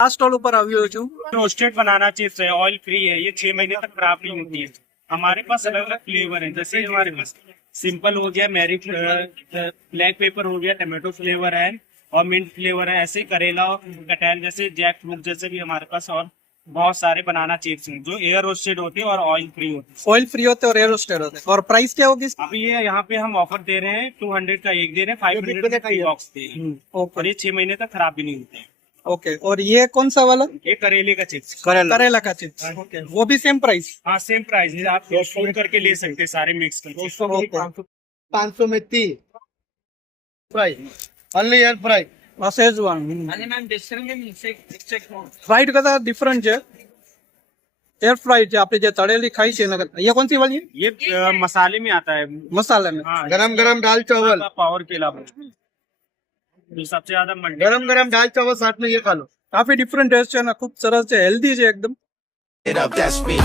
આ સ્ટોલ ઉપર આવ્યો છું। रोस्टेड बनाना चिप्स है, ऑयल फ्री है, ये 6 महीने तक खराब नहीं होती है। हमारे पास अलग अलग फ्लेवर है, जैसे हमारे पास सिंपल हो गया, मैरी ब्लैक पेपर हो गया, टमाटो फ्लेवर है और मिंट फ्लेवर है। ऐसे करेला और कटहल जैसे जैक फ्रूट जैसे भी हमारे पास और बहुत सारे बनाना चिप्स हैं जो एयर रोस्टेड होते हैं और ऑयल फ्री होते हैं। ऑयल फ्री होते हैं और एयर रोस्टेड होते हैं। और प्राइस क्या होगी? अभी ये यहाँ पे हम ऑफर दे रहे हैं 200 का एक दे रहे हैं, 500 का बॉक्स दे रहे हैं और ये 6 महीने तक खराब भी नहीं होते हैं। ओके। और ये कौन सा वाला? ये करेले का चिप्स, करेला का चिप्स। ओके, वो भी सेम प्राइस? हाँ सेम प्राइस है, आप फोल्ड करके ले सकते हैं सारे मिक्स करके। 500 में 30 fry, only air fry. Schezwan fried का डिफरेंट है, एयर फ्राइड है आपने जो तड़ेली खाई है ना। ये कौन सी वाली है? ये मसाले में आता है, मसाले में। हाँ गरम गरम दाल चावल, पावर के अलावा जो सबसे ज्यादा मंडी। गरम गरम दाल चावल साथ में ये खा लो। काफी डिफरेंट टेस्ट है ना, खूब सरस है, हेल्दी है एकदम। It up, that's me.